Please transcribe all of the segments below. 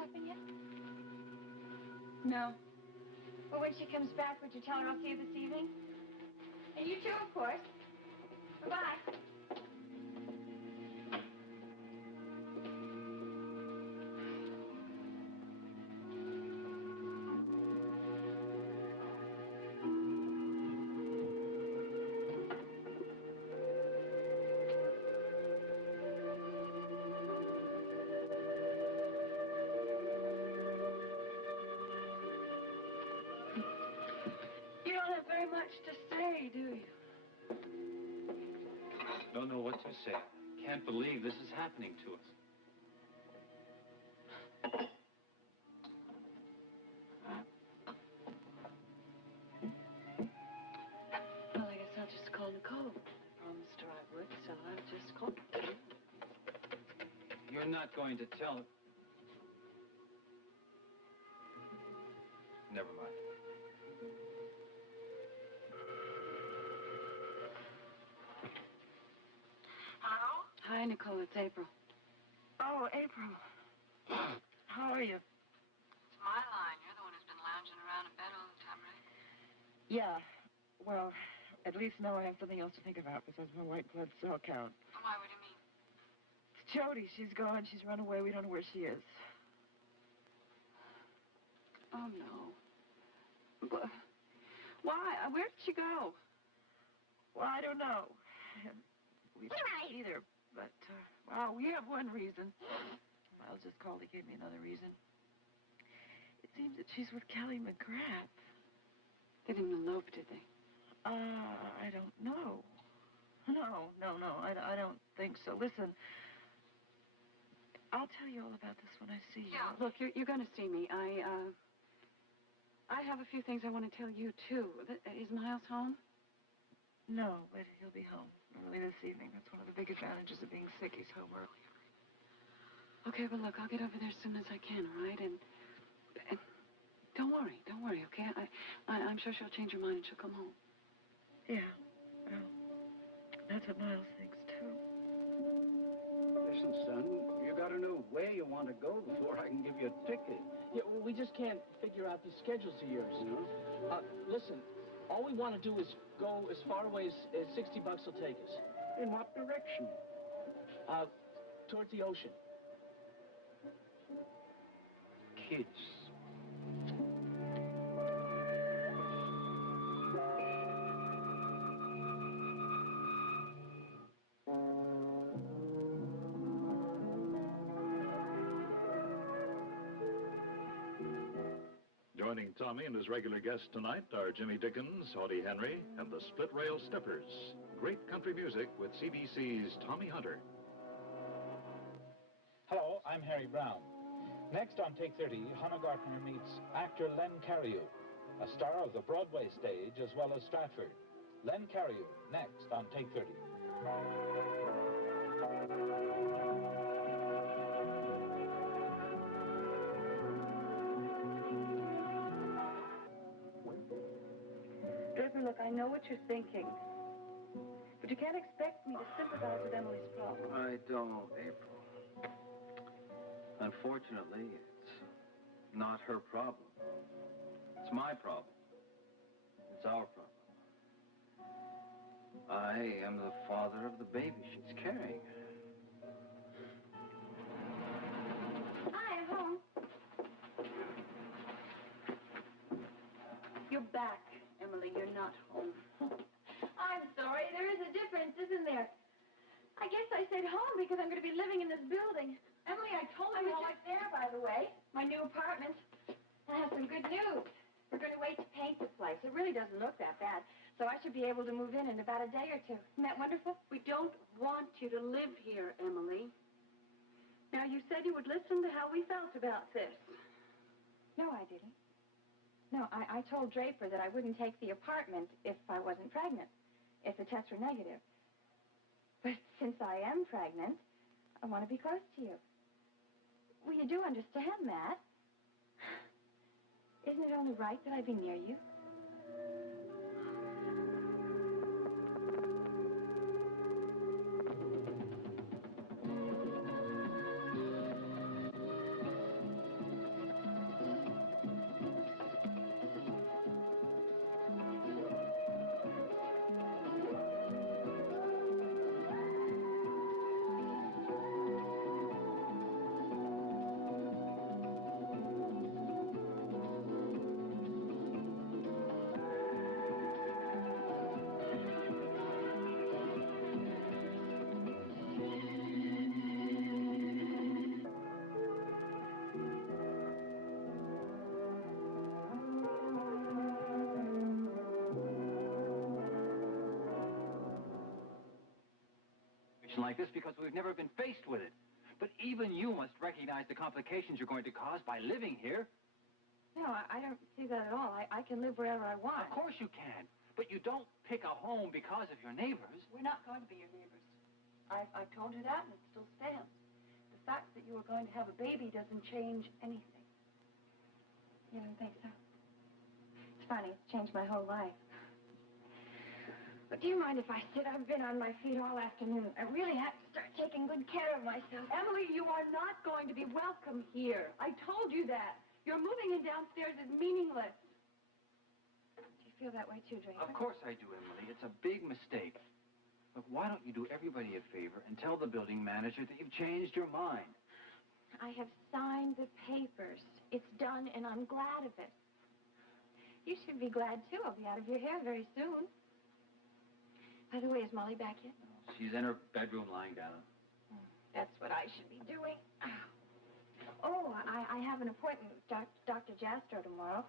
shopping yet? No. Well, when she comes back, would you tell her I'll see you this evening? And you too, of course. Bye-bye. To say, do you? Don't know what to say. Can't believe this is happening to us. Well, I guess I'll just call Nicole. I promised her I would, so I'll just call her. You're not going to tell her. Never mind. Hello? Hi, Nicole. It's April. Oh, April. How are you? It's my line. You're the one who's been lounging around in bed all the time, right? Yeah. Well, at least now I have something else to think about besides my white blood cell count. Why? What do you mean? It's Jody. She's gone. She's run away. We don't know where she is. Oh, no. But why? Where did she go? Well, I don't know. We don't either, but, well, we have one reason. Miles just called. He gave me another reason. It seems that she's with Kelly McGrath. They didn't elope, did they? I don't know. No, I don't think so. Listen, I'll tell you all about this when I see you. Yeah, look, you're going to see me. I have a few things I want to tell you, too. Is Miles home? No, but he'll be home early this evening. That's one of the big advantages of being sick. He's home early. Okay, well, look, I'll get over there as soon as I can, all right? And don't worry, okay? I'm sure she'll change her mind and she'll come home. Yeah, well, that's what Miles thinks, too. Listen, son, you gotta know where you want to go before I can give you a ticket. Yeah, well, we just can't figure out these schedules of yours. Listen, all we want to do is go as far away as $60 will take us. In what direction? Towards the ocean. Kids. Joining Tommy and his regular guests tonight are Jimmy Dickens, Audie Henry, and the Split Rail Steppers. Great country music with CBC's Tommy Hunter. Hello, I'm Harry Brown. Next on Take 30, Hannah Gartner meets actor Len Cariou, a star of the Broadway stage as well as Stratford. Len Cariou, next on Take 30. Draper, look, I know what you're thinking. But you can't expect me to sympathize with Emily's problem. I don't, April. Unfortunately, it's not her problem. It's my problem. It's our problem. I am the father of the baby she's carrying. Hi, I'm home. You're back, Emily. You're not home. I'm sorry. There is a difference, isn't there? I guess I said home because I'm going to be living in this building. Emily, I told you all up there, by the way. My new apartment. I have some good news. We're going to wait to paint the place. It really doesn't look that bad. So I should be able to move in about a day or two. Isn't that wonderful? We don't want you to live here, Emily. Now, you said you would listen to how we felt about this. No, I didn't. No, I told Draper that I wouldn't take the apartment if I wasn't pregnant, if the tests were negative. But since I am pregnant, I want to be close to you. Well, you do understand that. Isn't it only right that I be near you? situation like this because we've never been faced with it. But even you must recognize the complications you're going to cause by living here. No, I don't see that at all. I can live wherever I want. Of course you can. But you don't pick a home because of your neighbors. We're not going to be your neighbors. I've told you that, and it still stands. The fact that you were going to have a baby doesn't change anything. You don't think so? It's funny. It's changed my whole life. But do you mind if I sit? I've been on my feet all afternoon. I really have to start taking good care of myself. Emily, you are not going to be welcome here. I told you that. Your moving in downstairs is meaningless. Do you feel that way too, Draper? Of course I do, Emily. It's a big mistake. Look, why don't you do everybody a favor and tell the building manager that you've changed your mind? I have signed the papers. It's done, and I'm glad of it. You should be glad, too. I'll be out of your hair very soon. By the way, is Molly back yet? She's in her bedroom lying down. That's what I should be doing. Oh, I have an appointment with Dr. Jastrow tomorrow.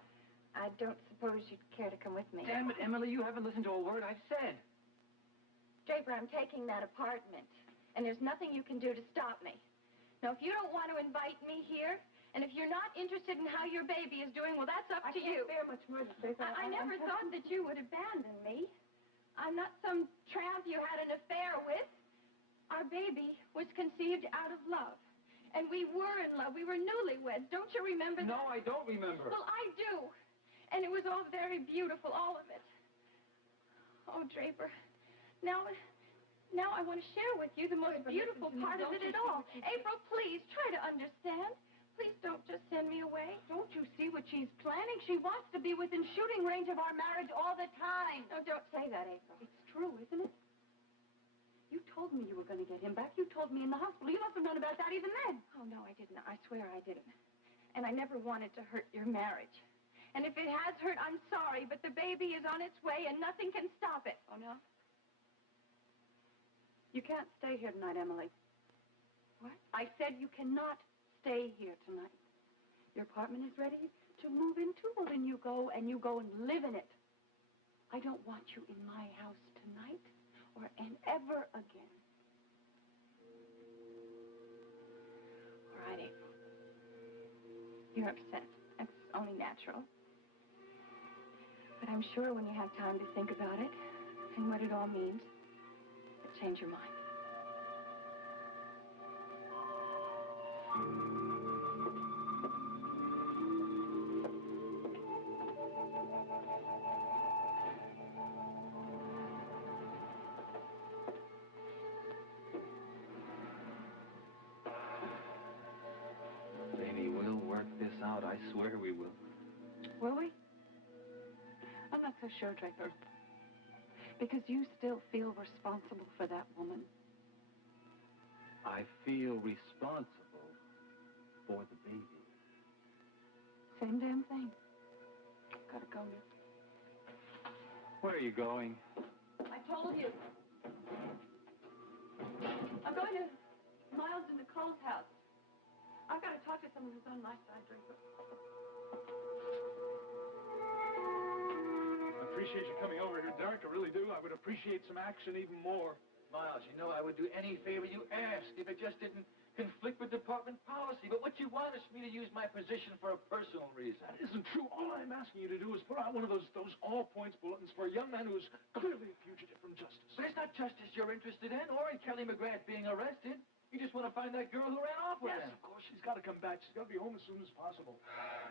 I don't suppose you'd care to come with me. Damn it, Emily, you haven't listened to a word I've said. Draper, I'm taking that apartment, and there's nothing you can do to stop me. Now, if you don't want to invite me here, and if you're not interested in how your baby is doing, well, that's up to you. I can't bear much more, Draper. I never thought that you would abandon me. I'm not some tramp you had an affair with. Our baby was conceived out of love. And we were in love. We were newlyweds. Don't you remember that? No, I don't remember. Well, I do. And it was all very beautiful, all of it. Oh, Draper. Now I want to share with you the most beautiful part of it all. April, please, try to understand. Please don't just send me away. Don't you see what she's planning? She wants to be within shooting range of our marriage all the time. No, don't say that, April. It's true, isn't it? You told me you were going to get him back. You told me in the hospital. You must have known about that even then. Oh, no, I didn't. I swear I didn't. And I never wanted to hurt your marriage. And if it has hurt, I'm sorry, but the baby is on its way and nothing can stop it. Oh, no? You can't stay here tonight, Emily. What? I said you cannot stay here tonight. Your apartment is ready to move into. Well, then you go and live in it. I don't want you in my house tonight and ever again. All right, April. You're upset. That's only natural. But I'm sure when you have time to think about it and what it all means, you'll change your mind. Amy, we'll work this out. I swear we will. Will we? I'm not so sure, Draper. Because you still feel responsible for that woman. I feel responsible for the baby. Same damn thing. Gotta go now. Where are you going? I told you. I'm going to Miles and Nicole's house. I've got to talk to someone who's on my side, Draper. I appreciate you coming over here, Derek. I really do. I would appreciate some action even more. Miles, you know I would do any favor you asked if it just didn't conflict with department policy. But what you want is for me to use my position for a personal reason. That isn't true. All I'm asking you to do is put out one of those all-points bulletins for a young man who is clearly a fugitive from justice. But it's not justice you're interested in, or in Kelly McGrath being arrested. You just want to find that girl who ran off with Yes, him. of course. She's got to come back. She's got to be home as soon as possible.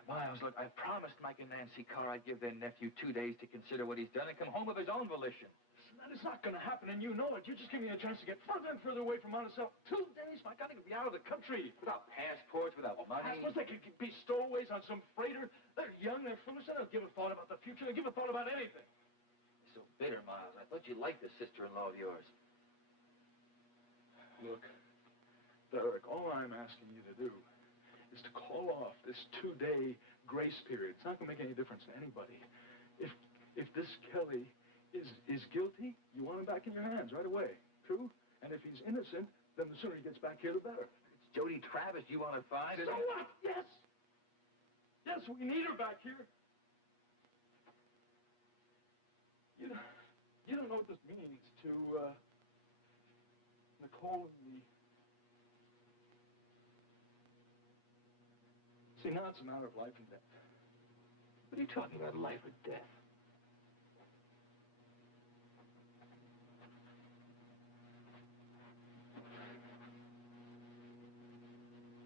Miles, look, I promised Mike and Nancy Carr I'd give their nephew 2 days to consider what he's done and come home of his own volition. Listen, that is not going to happen, and you know it. You're just giving me a chance to get further and further away from Monticello. 2 days? My God, he could be out of the country. Without passports, without money. I suppose they could be stowaways on some freighter. They're young, they're foolish, they don't give a thought about the future. They give a thought about anything. You're so bitter, Miles. I thought you liked this sister-in-law of yours. Look, Derek, all I'm asking you to do is to call off this 2-day grace period. It's not going to make any difference to anybody. If this Kelly is guilty, you want him back in your hands right away. True? And if he's innocent, then the sooner he gets back here, the better. It's Jody Travis you want to find. So what? Yes. Yes, we need her back here. You don't know what this means to, Nicole. Nicole and me. See, now it's a matter of life and death. What are you talking about, life or death?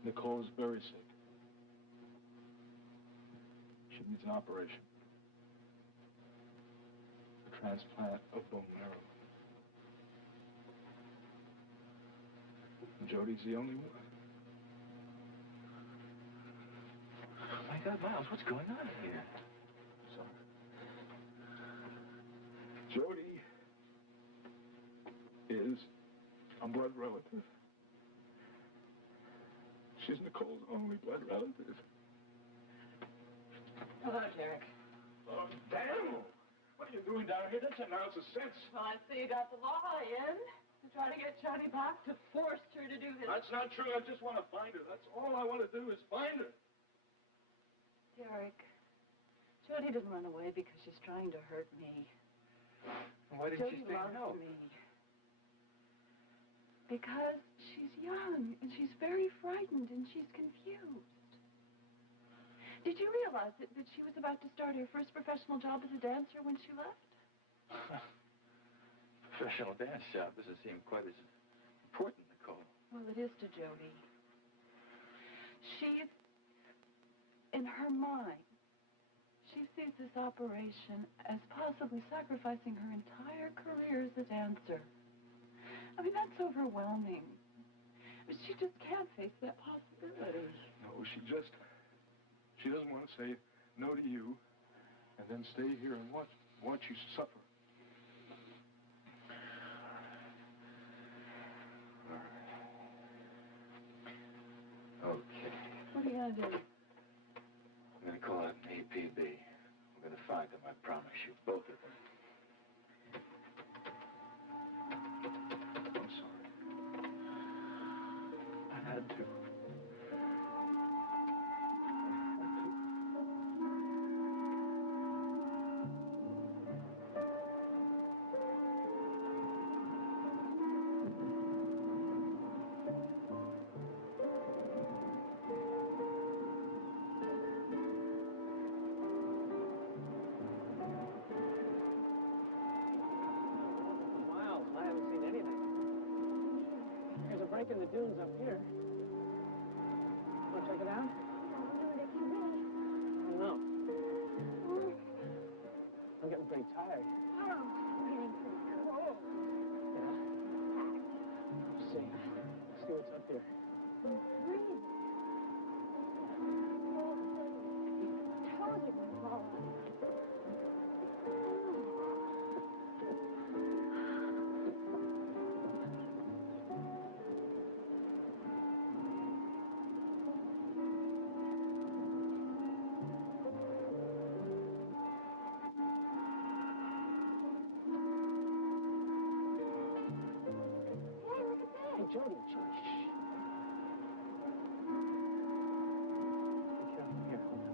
Nicole is very sick. She needs an operation. A transplant of bone marrow. And Jody's the only one. Oh, my God, Miles, what's going on here? Sorry. Jody is a blood relative. She's Nicole's only blood relative. Hello, Derek. Oh, damn! What are you doing down here? That's announce a sense. Well, I see you got the law in to try to get Johnny back to force her to do this. That's not true. I just want to find her. That's all I want to do is find her. Derek, Jody didn't run away because she's trying to hurt me. Why didn't Jody she stay loves help? me. Because she's young, and she's very frightened, and she's confused. Did you realize that she was about to start her first professional job as a dancer when she left? Professional dance job doesn't seem quite as important, Nicole. Well, it is to Jody. She's, in her mind, she sees this operation as possibly sacrificing her entire career as a dancer. I mean, that's overwhelming. But she just can't face that possibility. No, she doesn't want to say no to you and then stay here and watch you suffer. Okay. What are you going to do? I'm going to call out an APB. We're going to find them, I promise you. Both of them. I'm sorry. I had to. Miles, I haven't seen anything. There's a break in the dunes up here. Want to check it out? No. I'm getting pretty tired. Yeah. Let's see. Let's see what's up here. Hey, Jody, shh. Be careful. Here, hold on.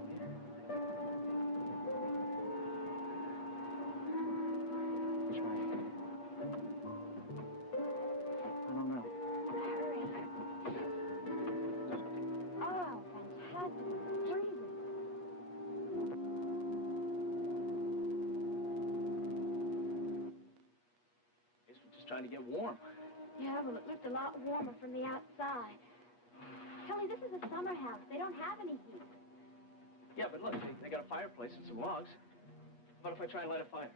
Which way? I don't know. Oh, fantastic. Freezing. Guess we're just trying to get warm. Yeah, well, it looked a lot warmer from the outside. Kelly, this is a summer house. They don't have any heat. Yeah, but look, they got a fireplace and some logs. What if I try and light a fire?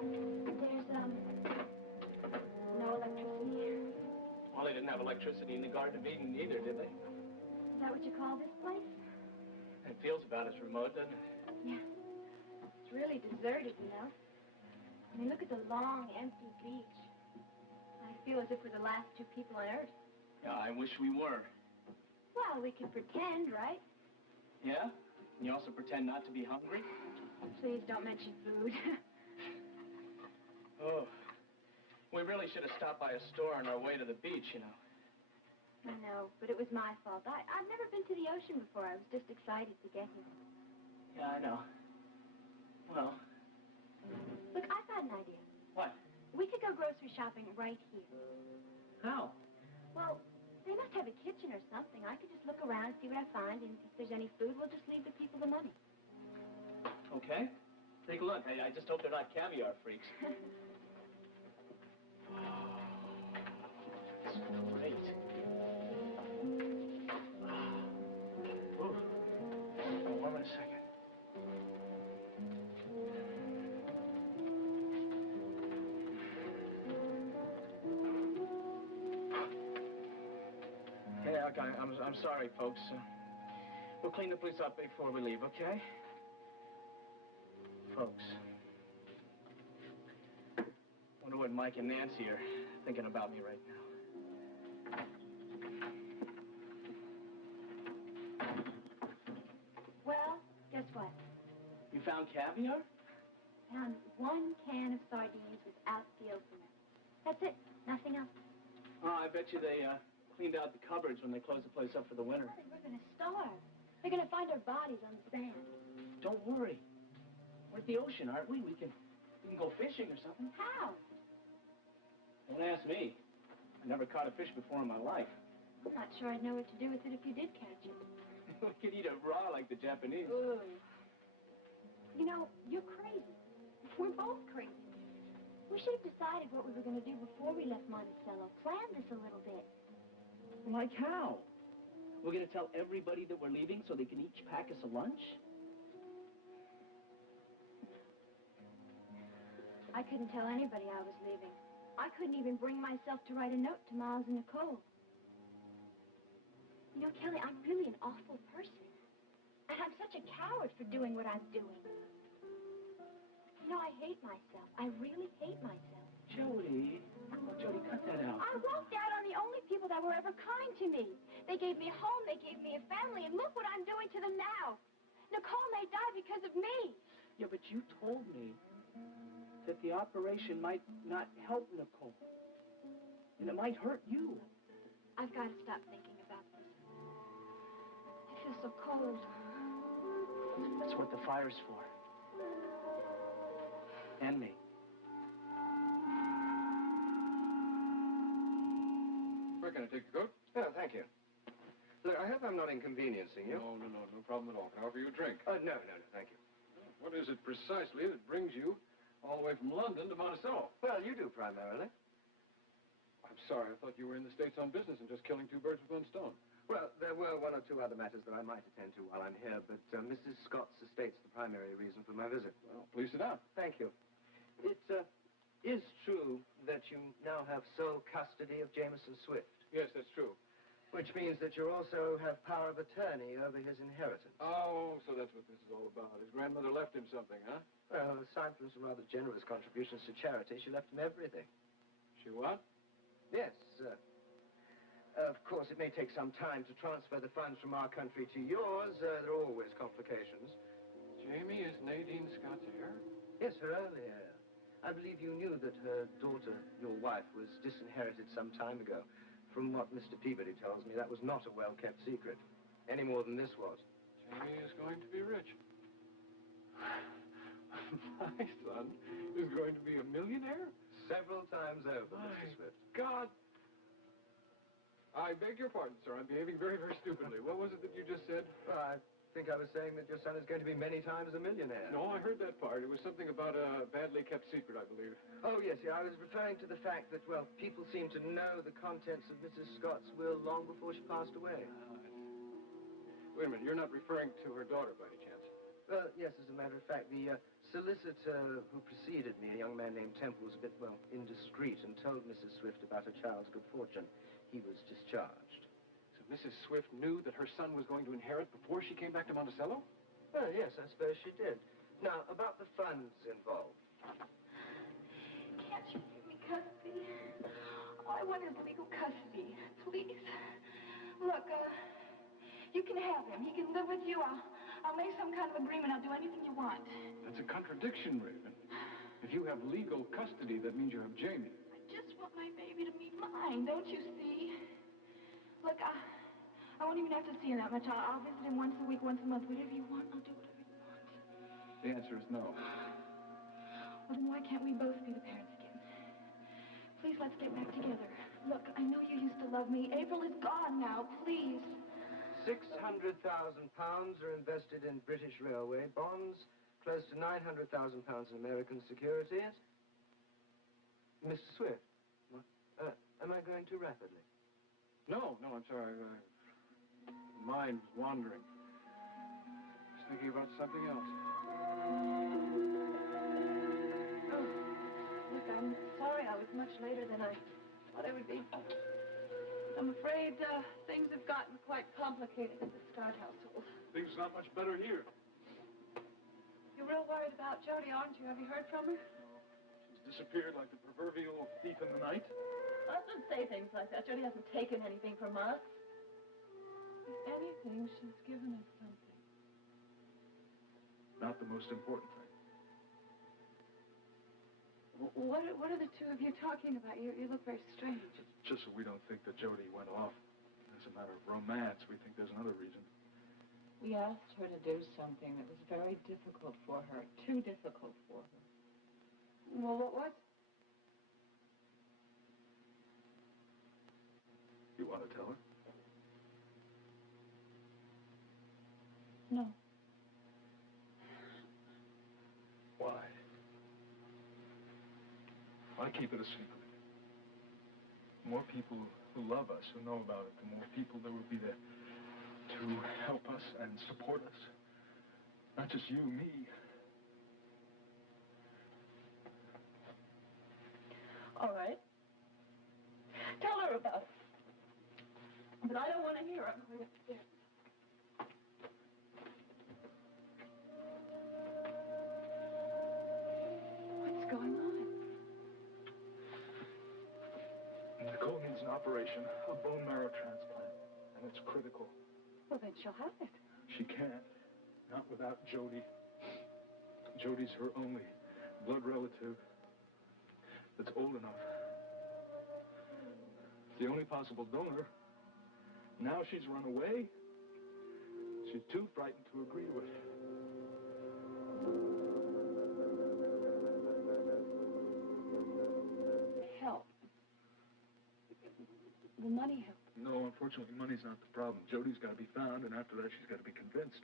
There's, no electricity here. Well, they didn't have electricity in the Garden of Eden either, did they? Is that what you call this place? It feels about as remote, doesn't it? Yeah. It's really deserted, you know. I mean, look at the long, empty beach. I feel as if we're the last two people on Earth. Yeah, I wish we were. Well, we could pretend, right? Yeah? And you also pretend not to be hungry? Please don't mention food. Oh. We really should have stopped by a store on our way to the beach, you know. I know, but it was my fault. I've never been to the ocean before. I was just excited to get here. Yeah, I know. Well, Look, I've got an idea. what? We could go grocery shopping right here. How? Well, they must have a kitchen or something. I could just look around, see what I find, and if there's any food, we'll just leave the people the money. Okay. Take a look. I just hope they're not caviar freaks. It's great. Ooh. Oh, 1 minute, second. Hey, okay, I'm sorry, folks. We'll clean the place up before we leave, okay? Folks. Wonder what Mike and Nancy are thinking about me right now. Well, guess what? You found caviar? Found 1 can of sardines without the opener. That's it. Nothing else. Oh, I bet you they cleaned out the cupboards when they closed the place up for the winter. Oh, we're going to starve. They're going to find our bodies on the sand. Don't worry. We're at the ocean, aren't we? We can go fishing or something. How? Don't ask me. I never caught a fish before in my life. I'm not sure I'd know what to do with it if you did catch it. We could eat it raw like the Japanese. Ooh. You know, you're crazy. We're both crazy. We should have decided what we were going to do before we left Monticello. Planned this a little bit. Like how? We're going to tell everybody that we're leaving so they can each pack us a lunch? I couldn't tell anybody I was leaving. I couldn't even bring myself to write a note to Miles and Nicole. You know, Kelly, I'm really an awful person. And I'm such a coward for doing what I'm doing. You know, I hate myself. I really hate myself. Jody. Oh, Jody, cut that out. I walked out on the only people that were ever kind to me. They gave me a home, they gave me a family, and look what I'm doing to them now. Nicole may die because of me. Yeah, but you told me that the operation might not help Nicole. And it might hurt you. I've got to stop thinking about this. I feel so cold. That's what the fire's for. And me. Where can I take your coat? Oh, thank you. Look, I hope I'm not inconveniencing you. No problem at all. Can I offer you a drink? No, thank you. What is it precisely that brings you all the way from London to Monticello? Well, you do primarily. I'm sorry, I thought you were in the States on business and just killing 2 birds with 1 stone. Well, there were 1 or 2 other matters that I might attend to while I'm here, but Mrs. Scott's estate's the primary reason for my visit. Well, please sit down. Thank you. It is true that you now have sole custody of Jameson Swift, Yes, that's true. which means that you also have power of attorney over his inheritance. Oh, so that's what this is all about. His grandmother left him something, huh? Well, aside from some rather generous contributions to charity, she left him everything. She what? Yes, of course, it may take some time to transfer the funds from our country to yours. There are always complications. Jamie is Nadine Scott's heir? Yes, her only heir. I believe you knew that her daughter, your wife, was disinherited some time ago. From what Mr. Peabody tells me, that was not a well-kept secret, any more than this was. Jamie is going to be rich. My son is going to be a millionaire? Several times over, Mr. Swift. God. I beg your pardon, sir. I'm behaving very, very stupidly. What was it that you just said? Well, I think I was saying that your son is going to be many times a millionaire. No, I heard that part. It was something about a badly kept secret, I believe. Oh, yes, I was referring to the fact that, well, people seem to know the contents of Mrs. Scott's will long before she passed away. Wait a minute. You're not referring to her daughter by any chance? Yes, as a matter of fact, the solicitor who preceded me, a young man named Temple, was a bit, well, indiscreet and told Mrs. Swift about her child's good fortune. He was discharged. So Mrs. Swift knew that her son was going to inherit before she came back to Monticello? Well, yes, I suppose she did. Now, about the funds involved. Can't you give me custody? All I want is legal custody, please. Look, you can have him. He can live with you. I'll make some kind of agreement. I'll do anything you want. That's a contradiction, Raven. If you have legal custody, that means you have Jamie. I just want my baby to be mine, don't you see? Look, I won't even have to see him that much. I'll visit him once a week, once a month. Whatever you want, I'll do whatever you want. The answer is no. Well, then why can't we both be the parents again? Please, let's get back together. Look, I know you used to love me. April is gone now. Please. £600,000 are invested in British Railway bonds, close to £900,000 in American securities. Mr. Swift, am I going too rapidly? No, I'm sorry. Mind was wandering. I was thinking about something else. Oh, look, I'm sorry I was much later than I thought I would be. I'm afraid things have gotten quite complicated in the Scott household. Things not much better here. You're real worried about Jody, aren't you? Have you heard from her? She's disappeared like the proverbial thief in the night. I don't say things like that. Jody hasn't taken anything from us. If anything, she's given us something. Not the most important thing. What are the two of you talking about? You look very strange. Just so we don't think that Jody went off as a matter of romance, we think there's another reason. We asked her to do something that was very difficult for her, too difficult for her. Well, what was? You want to tell her? No. Why? Why keep it a secret? The more people who love us, who know about it, the more people there will be there to help us and support us. Not just you, me. All right. Tell her about it. But I don't want to hear. I'm going upstairs. What's going on? Nicole needs an operation, a bone marrow transplant, and it's critical. Well, then she'll have it. She can't. Not without Jody. Jody's her only blood relative that's old enough. The only possible donor. Now she's run away. She's too frightened to agree with it. Help. Will money help? No, unfortunately, money's not the problem. Jody's got to be found, and after that, she's got to be convinced.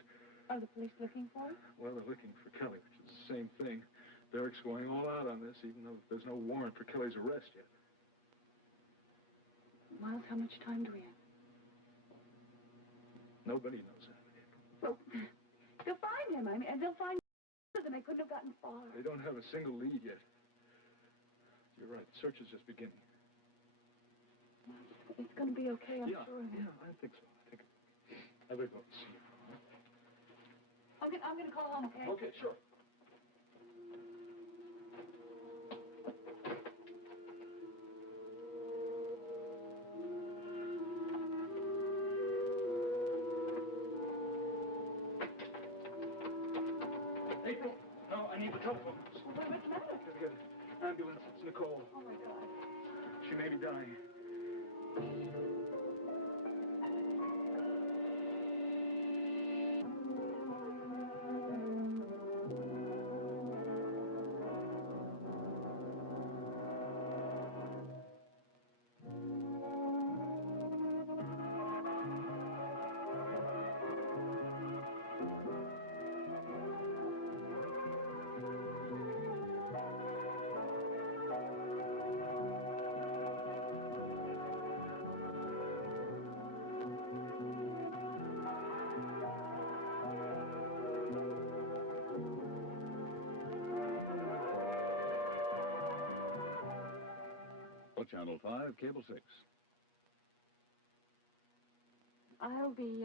Are the police looking for her? Well, they're looking for Kelly, which is the same thing. Derek's going all out on this, even though there's no warrant for Kelly's arrest yet. Miles, how much time do we have? Nobody knows that. Well, they'll find him. I mean, and they'll find and they couldn't have gotten far. They don't have a single lead yet. You're right. The search is just beginning. It's going to be okay, I'm sure. Yeah, I think so. I better go and see you. I'm going to call home, okay? Okay, sure. April, no, I need the telephone. What's the matter? Gotta get an ambulance. It's Nicole. Oh, my God. She may be dying. Channel 5, Cable 6. I'll be